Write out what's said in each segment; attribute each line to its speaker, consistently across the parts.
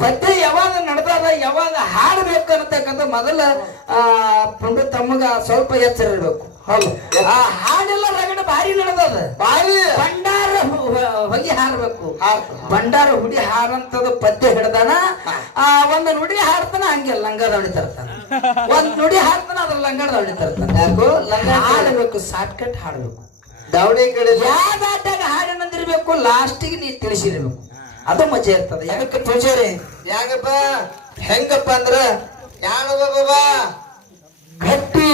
Speaker 1: ಪದ್ಯ ಯಾವಾಗ ನಡೆದಾದ ಯಾವಾಗ ಹಾಡಬೇಕು ಅನ್ನತಕ್ಕಂಥ ಮೊದಲ ಆ ಪುಂಡ ತಮ್ಮಗ ಸ್ವಲ್ಪ ಎಚ್ಚರ ಇಡಬೇಕು ಹೌದು. ಆ ಹಾಡೆಲ್ಲ ರಗಡ ಭಾರಿ ನಡೆದದ.
Speaker 2: ಭಾರಿ.
Speaker 1: ಭಂಡಾರ ಹೊಗಿ ಹಾರಬೇಕು
Speaker 2: ಹಾರ್-
Speaker 1: ಭಂಡಾರ ಹುಡಿ ಹಾರಂತದ ಪದ್ಯ ಹಿಡ್ದಾನ ಆ ಒಂದ್ ನುಡಿ ಹಾಡ್ತಾನ ಹಂಗೆ ಲಂಗ ದೌಡಿ ತರ್ತಾನ. ಒಂದ್ ನುಡಿ ಹಾಡ್ತಾನ ಅದ್ರ ಲಂಗಡ ದೌಡಿ ತರ್ತಾನ. ಯಾಕೋ? ಲಂಗ ಹಾಡಬೇಕು ಶಾರ್ಟ್ ಕಟ್ ಹಾಡ್ಬೇಕು.
Speaker 2: ದಾವಣಿ ಕಡೆ
Speaker 1: ಯಾವ್ದಾಟಾಗ ಹಾಡಿನಂದಿರ್ಬೇಕು ಲಾಸ್ಟಿಗೆ ನೀ ತಿಳಿಸಿರ್ಬೇಕು. ಅದು ಮಜಾ ಇರ್ತದೆ. ಯಾಕೆ ಪೂಜಾರಿ?
Speaker 2: ಯಾಕಪ್ಪ?
Speaker 1: ಹೆಂಗಪ್ಪ ಅಂದ್ರ?
Speaker 2: ಬಾಬಾ
Speaker 1: ಗಟ್ಟಿ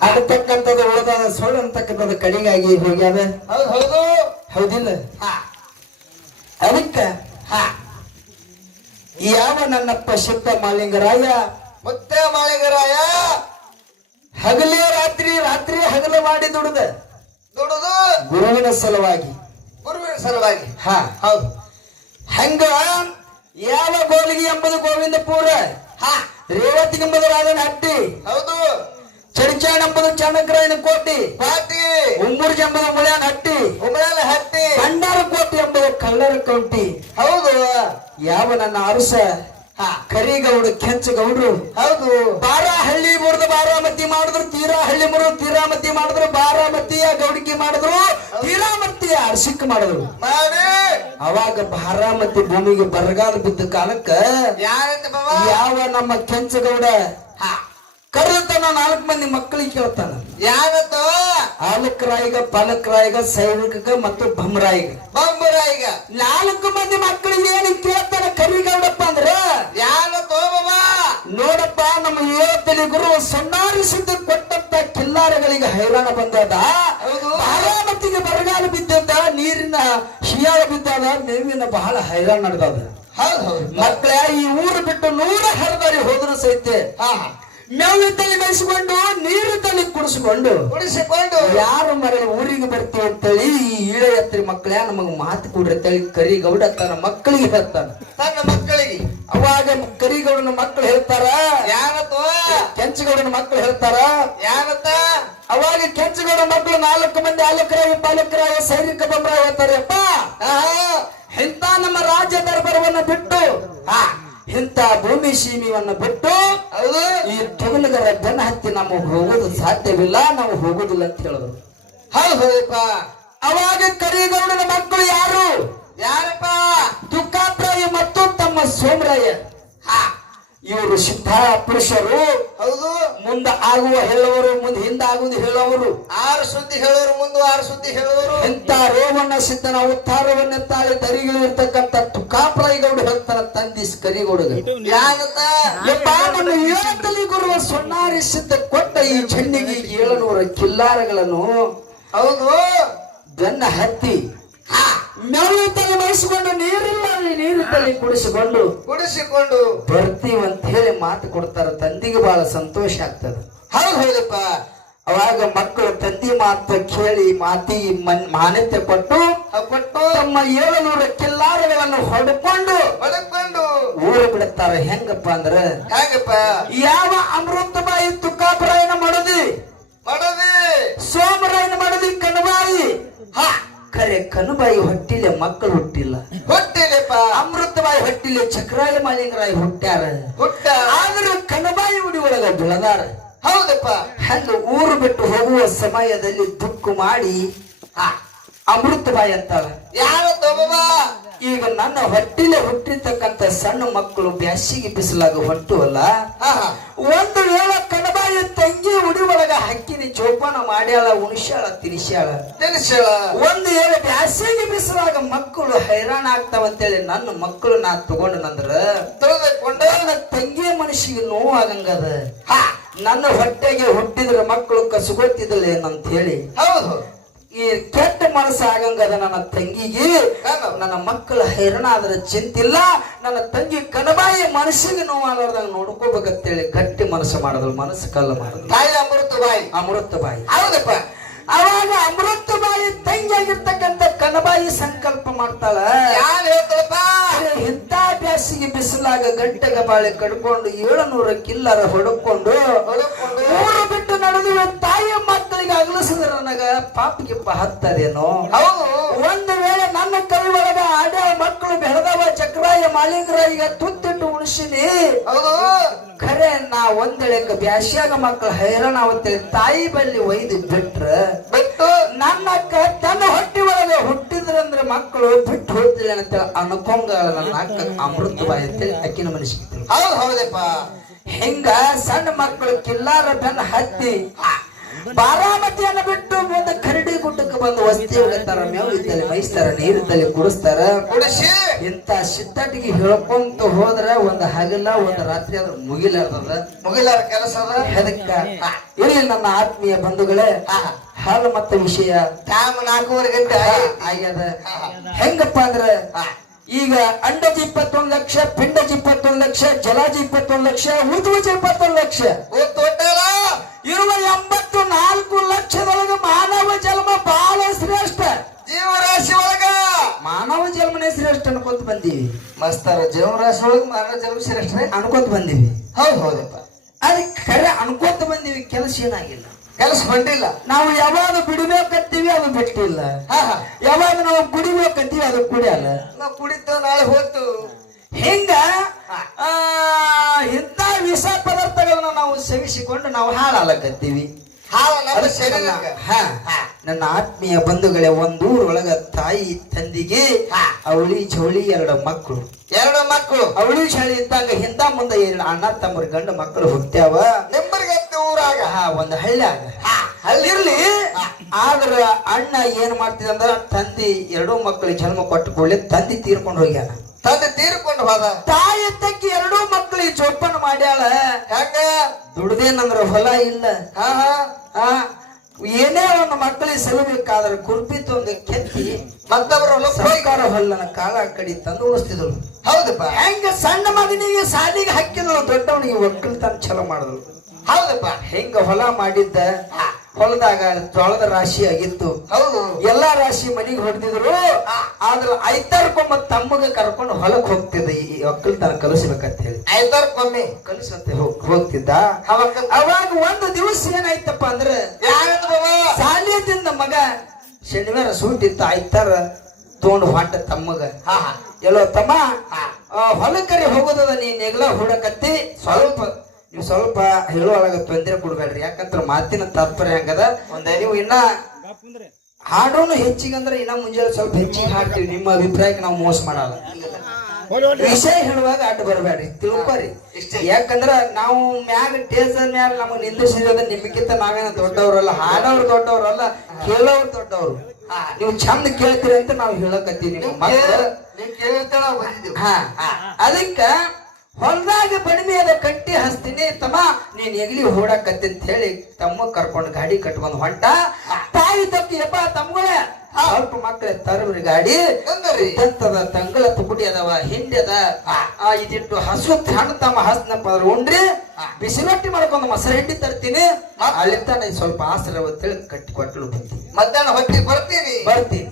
Speaker 1: ಆಗತಕ್ಕಂಥದ್ದು ಉಳಿದಾದ ಸುಳ್ಳು ಅಂತಕ್ಕಂಥದ್ದು ಕಡಿಗಾಗಿ ಹೋಗ್ಯಾದ
Speaker 2: ಹೌದು ಹೌದು.
Speaker 1: ಹೌದಿಲ್ಲ?
Speaker 2: ಹಾ.
Speaker 1: ಅದಕ್ಕ
Speaker 2: ಹಾ.
Speaker 1: ಯಾವ ನನ್ನಪ್ಪ ಶಿಪ್ಪ ಮಾಲಿಂಗರಾಯ
Speaker 2: ಮುತ್ತ ಮಾಲಿಂಗರಾಯ
Speaker 1: ಹಗಲೇ ರಾತ್ರಿ ರಾತ್ರಿ ಹಗಲು ಮಾಡಿ ದುಡಿದ.
Speaker 2: ದುಡಿದು.
Speaker 1: ಗುರುವಿನ ಸಲುವಾಗಿ.
Speaker 2: ಗುರುವಿನ ಸಲುವಾಗಿ
Speaker 1: ಹಾ.
Speaker 2: ಹೌದು.
Speaker 1: ಹಂಗ? ಯಾವ ಗೋಲಿಗೆ ಎಂಬುದು ಗೋವಿಂದಪುರ.
Speaker 2: ಹಾ.
Speaker 1: ರೇವತಿ ಎಂಬುದು ರಾಜನ ಹಟ್ಟಿ
Speaker 2: ಹೌದು.
Speaker 1: ಚಡಿಚಾಣ ಎಂಬುದು ಚಾಣಕ್ರಾಯನ ಕೋಟಿ
Speaker 2: ಪಾಟಿ.
Speaker 1: ಉಮ್ಮೂರ್ಜಿ ಎಂಬುದು ಮುಳ್ಯಾನ ಹಟ್ಟಿ
Speaker 2: ಉಮರಾಲ ಹಟ್ಟಿ
Speaker 1: ಭಂಡಾರ ಕೋಟಿ ಎಂಬುದು ಕಲ್ಲರ ಕೌಂಟಿ.
Speaker 2: ಹೌದು.
Speaker 1: ಯಾವ ನನ್ನ ಅರಸ?
Speaker 2: ಹಾ.
Speaker 1: ಕರಿಗೌಡ ಕೆಂಚಗೌಡ್ರು.
Speaker 2: ಹೌದು.
Speaker 1: ಬಾರಾಹಳ್ಳಿ ಮುರಿದು ಬಾರಾಮತಿ ಮಾಡಿದ್ರು ತೀರಾ ಹಳ್ಳಿ ಮುರಿದು ತೀರಾಮತಿ ಮಾಡಿದ್ರು ಬಾರಾಮತಿಯ ಗೌಡಿಕೆ ಮಾಡಿದ್ರು ತೀರಾಮತಿಯ ಅರ್ಸಿಕ್ ಮಾಡಿದ್ರು.
Speaker 2: ಮಾಡಿ
Speaker 1: ಅವಾಗ ಮತ್ತೆ ಭೂಮಿಗೆ ಬರಗಾಲ ಬಿದ್ದ ಕಾಲಕ್ಕ
Speaker 2: ಯಾರಂತ
Speaker 1: ಯಾವ ನಮ್ಮ ಕೆಂಚಗೌಡ?
Speaker 2: ಹಾ.
Speaker 1: ಕರೆತಾನ ನಾಲ್ಕು ಮಂದಿ ಮಕ್ಕಳಿಗೆ ಕೇಳ್ತಾನ.
Speaker 2: ಯಾವತ್ತ?
Speaker 1: ಆಲಕ್ರಾಯಿಗ ಪಾಲಕ್ರಾಯಿಗ ಸೈನಿಕ ಮತ್ತು ಭಮ್ರಾಯಿಗ.
Speaker 2: ಈಗ
Speaker 1: ನಾಲ್ಕು ಮಂದಿ ಮಕ್ಕಳಿಗೆ ಏನು ಕೇಳ್ತಾನ ಕರಿಗೌಡಪ್ಪ ಅಂದ್ರ?
Speaker 2: ಯಾವತ್ತೋ ಬಾಬಾ
Speaker 1: ನೋಡಪ್ಪ ನಮ್ಮ ಏಳತ್ತಲಿ ಗುರು ಸಣ್ಣಾರಿಸಿದ್ದು ಕೊಟ್ಟಂತ ಕಿಲ್ಲಾರಗಳಿಗೆ ಹೈರಾಣ ಬಂದದ.
Speaker 2: ಹೌದು.
Speaker 1: ಬಾರಾಮತಿಗೆ ಬರಗಾಲ ಬಿದ್ದದ ನೀರಿನ ಶಿಯಾಳ ಬಿದ್ದದ ಮೇವಿನ ಬಹಳ ಹೈರಾಣ ನಡೆದದ.
Speaker 2: ಹೌದು ಹೌದು.
Speaker 1: ಮಕ್ಕಳ ಈ ಊರು ಬಿಟ್ಟು ನೂರ ಹರಿದಾರಿ ಹೋದ್ರು ಸಹಿತ.
Speaker 2: ಹಾ
Speaker 1: ಮೇವಿದ್ದಲ್ಲಿ ಬೆಳೆಸಿಕೊಂಡು ನೀರಿದ್ದಲ್ಲಿ ಕುಡಿಸಿಕೊಂಡು
Speaker 2: ಉಳಿಸಿಕೊಂಡು
Speaker 1: ಯಾರು ಮರ ಊರಿಗೆ ಬರ್ತೀವಿ ಅಂತೇಳಿ ಈ ಈಳ ಎತ್ತರಿ ಮಕ್ಕಳೇ ನಮಗ್ ಮಾತು ಕೊಡ್ರಿ ಅಂತೇಳಿ ಕರಿಗೌಡ ತನ್ನ ಮಕ್ಕಳಿಗೆ ಹೇಳ್ತಾನ.
Speaker 2: ತನ್ನ ಮಕ್ಕಳಿಗೆ.
Speaker 1: ಅವಾಗ ಕರಿಗೌಡನ ಮಕ್ಕಳು ಹೇಳ್ತಾರ?
Speaker 2: ಯಾರತ್ತೋ
Speaker 1: ಕೆಂಚಗೌಡನ ಮಕ್ಕಳು ಹೇಳ್ತಾರ?
Speaker 2: ಯಾರತ್ತ
Speaker 1: ಅವಾಗ ಕೆಂಚಗೌಡ ಮಕ್ಕಳು ನಾಲ್ಕು ಮಂದಿ ಆಲಕರಾಗಿ ಪಾಲಕರಾಗಿ ಸೈನಿಕ ಬಂದ್ರ ಹೇಳ್ತಾರೆ ಅಪ್ಪ ಇಂಥ ನಮ್ಮ ರಾಜ್ಯ ದರ್ಬಾರವನ್ನ ಬಿಟ್ಟು
Speaker 2: ಹಾ.
Speaker 1: ಇಂಥ ಭೂಮಿ ಸೀಮೆಯನ್ನು ಬಿಟ್ಟು ಈ ತೊಗಲಿಗರ ಬೆನ್ನ ಹತ್ತಿ ನಮಗೆ ಹೋಗೋದು ಸಾಧ್ಯವಿಲ್ಲ ನಾವು ಹೋಗೋದಿಲ್ಲ ಅಂತ ಹೇಳಿದ್ರು.
Speaker 2: ಹೌದು ಹೌದಪ್ಪ
Speaker 1: ಅವಾಗ ಕರಿಗೌಡನ ಮಕ್ಕಳು ಯಾರು?
Speaker 2: ಯಾರಪ್ಪ?
Speaker 1: ತುಕ್ಕಾಪ್ರಾಯ ಮತ್ತು ತಮ್ಮ ಸೋಮರಾಯ.
Speaker 2: ಹಾ.
Speaker 1: ಇವರು ಸಿದ್ಧ ಪುರುಷರು.
Speaker 2: ಹೌದು.
Speaker 1: ಮುಂದೆ ಆಗುವ ಹೇಳುವರು ಮುಂದೆ ಹಿಂದೆ ಆಗುವುದು ಹೇಳುವರು
Speaker 2: ಆರು ಸುದ್ದಿ ಹೇಳೋರು ಮುಂದೆ ಆರು ಸುದ್ದಿ ಹೇಳುವರು
Speaker 1: ಇಂಥ ರೇವಣ್ಣ ಸಿದ್ಧನ ಉತ್ತಾರವನ್ನ ತಾಳಿ ದರಿಗಳಿರ್ತಕ್ಕಂಥ ತುಕಾಪ್ರಾಯಿಗೌಡ ಹೇಳ್ತಾರ ತಂದಿ ಕರಿಗೌಡಗ ನನ್ನ ಏಳತಲಿ ಗುರುವ ಸೊನ್ನಾರಿ ಸಿದ್ಧ ಕೊಟ್ಟ ಈ ಚೆನ್ನಿಗೆ ಏಳುನೂರ ಕಿಲ್ಲಾರಗಳನ್ನು
Speaker 2: ಹೌದು.
Speaker 1: ಬೆನ್ನ ಹತ್ತಿ ಮೇವು ತಲೆ ಮಾಡಿಸಿಕೊಂಡು ನೀರಿಲ್ಲ ನೀರು ತಲೆ ಕುಡಿಸಿಕೊಂಡು
Speaker 2: ಕುಡಿಸಿಕೊಂಡು
Speaker 1: ಬರ್ತೀವಿ ಅಂತ ಹೇಳಿ ಮಾತು ಕೊಡ್ತಾರ ತಂದಿಗೆ ಬಹಳ ಸಂತೋಷ ಆಗ್ತದ.
Speaker 2: ಹೌದು ಹೌದಪ್ಪ.
Speaker 1: ಅವಾಗ ಮಕ್ಕಳು ತಂದಿ ಮಾತು ಕೇಳಿ ಮಾತಿ ಮನ್- ಮಾನ್ಯತೆ ಕೊಟ್ಟು
Speaker 2: ಕೊಟ್ಟು
Speaker 1: ತಮ್ಮ ಏಳುನೂರ ಕಿಲ್ಲಾರಗಳನ್ನು ಹೊಡ್ಕೊಂಡು
Speaker 2: ಹೊಡ್ಕೊಂಡು
Speaker 1: ಊರು ಬಿಡುತ್ತಾರ. ಹೆಂಗಪ್ಪ ಅಂದ್ರ
Speaker 2: ಹೇಗಪ್ಪ?
Speaker 1: ಯಾವ ಅಮೃತಬಾಯಿ ತುಕ್ಕಾಪರಾಯನ ಮಾಡದಿ?
Speaker 2: ಮಾಡದಿ.
Speaker 1: ಸೋಮರಾಯನ ಮಾಡದಿ ಕಣಬಾಯಿ? ಹಾ. ಖರೆ ಕನುಬಾಯಿ ಹೊಟ್ಟಿಲೆ ಮಕ್ಕಳು ಹುಟ್ಟಿಲ್ಲ.
Speaker 2: ಹೊಟ್ಟಿಲೆಪ್ಪ
Speaker 1: ಅಮೃತಬಾಯಿ ಹೊಟ್ಟಿಲೆ ಚಕ್ರಾಯ ಮಾಲಿಂಗರಾಯಿ ಹುಟ್ಟ್ಯಾರ.
Speaker 2: ಹುಟ್ಟ.
Speaker 1: ಆದ್ರೆ ಕಣಬಾಯಿ ಉಡಿ ಒಳಗ ಬೆಳೆದಾರ.
Speaker 2: ಹೌದಪ್ಪ.
Speaker 1: ಹಂಗ ಊರು ಬಿಟ್ಟು ಹೋಗುವ ಸಮಯದಲ್ಲಿ ದುಕ್ಕು ಮಾಡಿ ಆ ಅಮೃತಬಾಯಿ
Speaker 2: ಅಂತಾರ ಯಾವ
Speaker 1: ಈಗ ನನ್ನ ಹೊಟ್ಟಿಲೆ ಹುಟ್ಟಿರ್ತಕ್ಕಂತ ಸಣ್ಣ ಮಕ್ಕಳು ಬ್ಯಾಸಿಗೆ ಬಿಸಿಲಾಗ ಹೊಟ್ಟುವಲ್ಲ ಒಂದು ವೇಳೆ ಕಣಬಾಯಿ ತಂಗಿ ಉಡಿ ಒಳಗ ಹಕ್ಕಿನಿ ಜೋಪಾನ ಮಾಡ್ಯಾಳ ಉಣಿಸ್ಯಾಳ ತಿನಿಸ್ಯಾಳ
Speaker 2: ತಿನಿಸ್ಯಾಳ
Speaker 1: ಒಂದು ಏಳು ಬ್ಯಾಸಿಗೆ ಬಿಸಿಲಾಗ ಮಕ್ಕಳು ಹೈರಾಣ ಆಗ್ತಾವಂತೇಳಿ ನನ್ನ ಮಕ್ಕಳು ನಾ ತಗೊಂಡನಂದ್ರ
Speaker 2: ತಗೊಂಡ
Speaker 1: ತಂಗಿಯ ತಂಗಿ ಮನಸ್ಸಿಗೆ ನೋವು ಆಗಂಗದ ನನ್ನ ಹೊಟ್ಟೆಗೆ ಹುಟ್ಟಿದ್ರ ಮಕ್ಕಳು ಕಸುಗೊತ್ತಿದ್ದಲ್ಲ ಏನಂತ ಹೇಳಿ.
Speaker 2: ಹೌದು.
Speaker 1: ಈ ಕೆಟ್ಟ ಮನಸ್ಸು ಆಗಂಗದ ನನ್ನ ತಂಗಿಗೆ. ನನ್ನ ಮಕ್ಕಳ ಹೈರಣ ಆದ್ರೆ ಚಿಂತಿಲ್ಲ. ನನ್ನ ತಂಗಿ ಕಣಬಾಯಿ ಮನಸ್ಸಿಗೆ ನೋವಾಗಲಾರ್ದಂಗ ನೋಡ್ಕೋಬೇಕಂತೇಳಿ ಗಟ್ಟಿ ಮನಸ್ಸು ಮಾಡಿದ್ರು ಮನಸ್ಸು ಕಲ್ಲ ಮಾಡಿದ್ರು
Speaker 2: ತಾಯಿ ಅಮೃತ ಬಾಯಿ
Speaker 1: ಅಮೃತ ಬಾಯಿ
Speaker 2: ಹೌದಪ್ಪ.
Speaker 1: ಅವಾಗ ಅಮೃತ ಬಾಯಿ ತಂಗಿಯಾಗಿರ್ತಕ್ಕಂಥ ಕಣಬಾಯಿ ಸಂಕಲ್ಪ ಮಾಡ್ತಾಳ.
Speaker 2: ಯಾರು ಹೇಳ್ತಾರಪ್ಪ
Speaker 1: ಅರೆ, ಇಂಥ ಬ್ಯಾಸಿಗೆ ಬಿಸಿಲಾಗ ಗಂಟೆಗ ಬಾಳೆ ಕಡ್ಕೊಂಡು ಏಳುನೂರ ಕಿಲ್ಲರ ಹೊಡ್ಕೊಂಡು
Speaker 2: ಹೊಡ್ಕೊಂಡು
Speaker 1: ಊರು ಬಿಟ್ಟು ನಡೆದು ತಾಯಿಯ ಮಕ್ಕಳಿಗೆ ಅಗಲಿಸಿದ್ರ ನನಗ ಪಾಪಿಗಿಪ್ಪ ಹತ್ತದೇನೋ.
Speaker 2: ಹೌದು.
Speaker 1: ಒಂದು ವೇಳೆ ನನ್ನ ಕೈ ಒಳಗ ಆಡ ಮಕ್ಕಳು ಬೆಳೆದವ ಚಕ್ರಾಯ ಮಾಲಿಂಗ್ರ ಈಗ ತುತ್ತಿಟ್ಟು ಉಣಿಸಿನಿ
Speaker 2: ಹೌದು.
Speaker 1: ಖರೆ ನಾ ಒಂದೆಳೆಕ ಬ್ಯಾಸ್ಯಾಗ ಮಕ್ಕಳು ಹೈರಾಣ ಅವತ್ತೇಳಿ ತಾಯಿ ಬಲ್ಲಿ ಒಯ್ದು ಬಿಟ್ರ.
Speaker 2: ಬಿಟ್ಟು.
Speaker 1: ನನ್ನ ಅಕ್ಕ ತನ್ನ ಹೊಟ್ಟಿ ಒಳಗೆ ಹುಟ್ಟಿದ್ರಂದ್ರೆ ಮಕ್ಕಳು ಬಿಟ್ಟು ಹೋಗ್ತಿಲ್ಲ ಅಂತೇಳಿ ಅನ್ಕೊಂಗ ನನ್ನ ಅಕ್ಕ ಅಮೃತ ಬಾಯಿ ಅಂತೇಳಿ ಅಕ್ಕಿನ ಮನಸ್ಸಿಗೆ
Speaker 2: ಹೌದು ಹೌದಪ್ಪ.
Speaker 1: ಹಿಂಗ ಸಣ್ಣ ಮಕ್ಕಳು ಕಿಲ್ಲಾರ ಬೆನ್ನ ಹತ್ತಿ. ಬಾರಾಮತಿಯನ್ನ ಬಿಟ್ಟು ಒಂದು ಕರಡಿ ಗುಡ್ಡಕ್ಕೆ ಬಂದು ವಸ್ತಿ ಹೋಗುತ್ತಾರ ಮೇವು ಇದ್ದಲ್ಲಿ ಮೈಸ್ತಾರ ನೀರಿದ್ದಲ್ಲಿ ಕುಡಿಸ್ತಾರ
Speaker 2: ಕುಡಿಸಿ
Speaker 1: ಇಂತ ಸಿದ್ಧಾಟಿಗೆ ಹೇಳ್ಕೊಂತ ಹೋದ್ರ ಒಂದ್ ಹಗಲ ಒಂದ್ ರಾತ್ರಿ ಅದ್ರ ಮುಗಿಲಾರ್ದದ.
Speaker 2: ಮುಗಿಲಾರ ಕೆಲಸ ಅದ
Speaker 1: ಅದಕ್ಕ ಇಲ್ಲಿ ನನ್ನ ಆತ್ಮೀಯ ಬಂಧುಗಳೇ. ಹಾಲು ಮತ್ತ ವಿಷಯ.
Speaker 2: ಟೈಮ್ ನಾಲ್ಕೂವರೆ ಗಂಟೆ.
Speaker 1: ಆಗ್ಯದ. ಹೆಂಗಪ್ಪ ಅಂದ್ರೆ ಈಗ ಅಂಡಜಿ ಇಪ್ಪತ್ತೊಂದು ಲಕ್ಷ ಪಿಂಡಜಿ ಇಪ್ಪತ್ತೊಂದು ಲಕ್ಷ ಜಲಾಜಿ ಇಪ್ಪತ್ತೊಂದು ಲಕ್ಷ ಉದ್ವಜ ಇಪ್ಪತ್ತೊಂದು ಲಕ್ಷ.
Speaker 2: ಓ
Speaker 1: ಇರುವ ಎಂಬತ್ತು ನಾಲ್ಕು ಲಕ್ಷದೊಳಗೆ ಮಾನವ ಜನ್ಮ ಬಹಳ ಶ್ರೇಷ್ಠ.
Speaker 2: ಜೀವರಾಶಿ ಒಳಗ.
Speaker 1: ಮಾನವ ಜನ್ಮನೇ ಶ್ರೇಷ್ಠ ಅನ್ಕೊಂತ ಬಂದೀವಿ.
Speaker 2: ಮಸ್ತಾರ ಜೀವರಾಶಿ ಒಳಗ ಮಾನವ ಜನ್ಮ ಶ್ರೇಷ್ಠ
Speaker 1: ಅನ್ಕೊಂತ ಬಂದೀವಿ.
Speaker 2: ಹೌದು ಹೌದಪ್ಪ.
Speaker 1: ಅದಕ್ಕೆ ಖರೆ ಅನ್ಕೊಂತ ಬಂದೀವಿ ಕೆಲಸ ಏನಾಗಿಲ್ಲ.
Speaker 2: ಕೆಲಸ ಬಂದಿಲ್ಲ.
Speaker 1: ನಾವು ಯಾವಾಗ ಬಿಡಬೇಕತ್ತೀವಿ ಅದು ಬಿಟ್ಟಿಲ್ಲ. ಯಾವಾಗ ನಾವು ಕುಡಿಬೇಕತ್ತೀವಿ ಅದು ಕುಡಿಯಲ್ಲ.
Speaker 2: ನಾವು ಕುಡಿತ ನಾಳೆ ಹೋತು
Speaker 1: ಹಿಂಗ ಆ, ಇಂಥ ವಿಷ ಪದಾರ್ಥಗಳನ್ನ ನಾವು ಸೇವಿಸಿಕೊಂಡು ನಾವು ಹಾಳಾಲಕತ್ತೀವಿ ನನ್ನ ಆತ್ಮೀಯ ಬಂಧುಗಳೇ ಒಂದೂರೊಳಗ ತಾಯಿ ತಂದಿಗೆ ಅವಳಿ ಜೋಳಿ ಎರಡು ಮಕ್ಕಳು.
Speaker 2: ಎರಡು ಮಕ್ಕಳು.
Speaker 1: ಅವಳಿ ಚಳಿ ಇದ್ದಂಗ ಹಿಂದ ಮುಂದೆ ಎರಡು ಅಣ್ಣ ತಮ್ಮ ಗಂಡು ಮಕ್ಕಳು ಹುಟ್ಟ್ಯಾವ?
Speaker 2: ಊರಾಗ.
Speaker 1: ಒಂದ್ ಒಂದು ಹಳ್ಳ್ಯಾಗ. ಅಲ್ಲಿರ್ಲಿ ಆದ್ರ ಅಣ್ಣ ಏನ್ ಮಾಡ್ತಿದ ಅಂದ್ರ ತಂದಿ ಎರಡೂ ಮಕ್ಕಳು ಜನ್ಮ ಕೊಟ್ಟು ಕೂಡಲೇ ತಂದಿ ತೀರ್ಕೊಂಡು ಹೋಗ್ಯಾನ.
Speaker 2: ತಂದೆ
Speaker 1: ತಾಯಿ ತಕ್ಕಿ ಎರಡೂ ಮಕ್ಕಳಿಗೆ ಜೋಪಾನ ಮಾಡ್ಯಾಳ.
Speaker 2: ಹೆಂಗ?
Speaker 1: ದುಡ್ದೇನಂದ್ರ ಹೊಲ ಇಲ್ಲ.
Speaker 2: ಹಾ ಹಾ.
Speaker 1: ಏನೇ ಒಂದು ಮಕ್ಕಳಿಗೆ ಸಲಬೇಕಾದ್ರೆ ಕುರ್ಪಿ ತೊಂದು ಕೆತ್ತಿ
Speaker 2: ಮತ್ತೊಬ್ಬರ ಹೊಲಕ್ಕೆ ಹೋಗಿ.
Speaker 1: ಸರ್ಕಾರ ಹೊಲ್ಲನ ಕಾಲ ಕಡಿ ತಂದು ಉಳಿಸ್ತಿದ್ರು.
Speaker 2: ಹೌದಪ್ಪ.
Speaker 1: ಹೆಂಗ ಸಣ್ಣ ಮಗನಿಗೆ ಸಾಲಿಗೆ ಹಾಕಿದ್ರು ದೊಡ್ಡವನಿಗೆ ಒಕ್ಕಲ್ತನ ಚಲೋ ಮಾಡಿದ್ರು
Speaker 2: ಹೌದಪ್ಪ.
Speaker 1: ಹೆಂಗ ಹೊಲ ಮಾಡಿದ್ದ ಹೊಲದಾಗ ಜೋಳದ ರಾಶಿ ಆಗಿತ್ತು.
Speaker 2: ಹೌದು.
Speaker 1: ಎಲ್ಲಾ ರಾಶಿ ಮನಿಗೆ ಹೊಡೆದಿದ್ರು. ಆದ್ರ ಐತಾರ್ಕೊಂಬ ತಮ್ಮಗ ಕರ್ಕೊಂಡು ಹೊಲಕ್ ಹೋಗ್ತಿದ್ದ ಈ ಒಕ್ಕಲ್ತನ ಕಲಿಸ್ಬೇಕಂತ ಹೇಳಿ.
Speaker 2: ಐದರ್ಕೊಮ್ಮೆ.
Speaker 1: ಕಲಿಸಂತೆ ಹೋಗ್- ಹೋಗ್ತಿದ್ದ.
Speaker 2: ಅವಾಗ
Speaker 1: ಅವಾಗ ಒಂದು ದಿವಸ ಏನಾಯ್ತಪ್ಪ ಅಂದ್ರ ಶಾಲೆದಿಂದ ಮಗ ಶನಿವಾರ ಸೂಟಿತ್ತು ಆಯ್ತಾರ ತಗೊಂಡು ಹೊಂಟ ತಮ್ಮಗ ಎಲ್ಲೋ ತಮ್ಮ ಆ, ಹೊಲಕ್ಕರಿ ಹೋಗೋದದ ನೀ ನೆಗ್ಲ ಹುಡಕತ್ತಿ ಸ್ವಲ್ಪ ನೀವು ಸ್ವಲ್ಪ ಹೇಳುವಾಗ ತೊಂದರೆ ಕೊಡ್ಬೇಡ್ರಿ. ಯಾಕಂದ್ರ ಮಾತಿನ ತಾತ್ಪರ್ಯ ಹಂಗದ.
Speaker 2: ಒಂದೇ
Speaker 1: ನೀವು ಇನ್ನ ಹಾಡೋನು ಹೆಚ್ಚಿಗಂದ್ರೆ ಇನ್ನ ಮುಂಜಾನೆ ಸ್ವಲ್ಪ ಹೆಚ್ಚಿಗೆ ಹಾಡ್ತೀವಿ. ನಿಮ್ಮ ಅಭಿಪ್ರಾಯಕ್ಕೆ ನಾವು ಮೋಸ ಮಾಡಲ್ಲ. ವಿಷಯ ಹೇಳುವಾಗ ಅಡ್ಡ ಬರಬೇಡ್ರಿ ತಿಳ್ಕೊರಿ.
Speaker 2: ಇಷ್ಟೇ.
Speaker 1: ಯಾಕಂದ್ರ ನಾವು ಮ್ಯಾಗ ಟೇಸರ್ ಮ್ಯಾಲ ನಮಗ್ ನಿಂದಿಸಿರೋದ ನಿಮ್ಗಿಂತ ನಾವೇನ ದೊಡ್ಡವ್ರಲ್ಲ. ಹಾಡೋರು ದೊಡ್ಡವ್ರಲ್ಲ ಕೇಳೋರು ದೊಡ್ಡವ್ರು. ನೀವು ಚಂದ ಕೇಳ್ತೀರಿ ಅಂತ ನಾವು ಹೇಳಕತ್ತೀವಿ ಅದಕ್ಕ ಹೊಲದಾಗ ಬಡಿಮೆ ಅದ ಕಟ್ಟಿ ಹಸ್ತೀನಿ ತಮ್ಮ ನೀನ್ ಎಗ್ಲಿ ಅಂತ ಹೇಳಿ ತಮ್ಮ ಕರ್ಕೊಂಡು ಗಾಡಿ ಕಟ್ಕೊಂಡು ಹೊಂಟ. ತಾಯಿ ತಪ್ಪಿ ಯಪ್ಪ ತಮ್ಮಗಳೇ ಸ್ವಲ್ಪ ಮಕ್ಕಳ ತರವ್ರಿ ಗಾಡಿ. ತತ್ತದ ತಂಗಳ ತುಕುಟಿ ಅದಾವ ಹಿಂಡಿ ಅದ. ಆ, ಇದಿಟ್ಟು ಹಸು ಹಣ್ಣು ತಮ್ಮ ಹಸ್ನಪ್ಪ ಅದ್ರ ಉಂಡ್ರಿ. ಬಿಸಿ ರೊಟ್ಟಿ ಮಾಡ್ಕೊಂಡು ಮೊಸರು ಹಿಂಡಿ ತರ್ತೀನಿ. ಅಲ್ಲಿಂದ ನೀ ಸ್ವಲ್ಪ ಆಸರ ಅಂತೇಳಿ ಕಟ್ಟಿ ಕೊಟ್ಟಲು ಬಂತೀನಿ
Speaker 2: ಮಧ್ಯಾಹ್ನ ಹೊತ್ತಿಗೆ ಬರ್ತೀನಿ.
Speaker 1: ಬರ್ತೀನಿ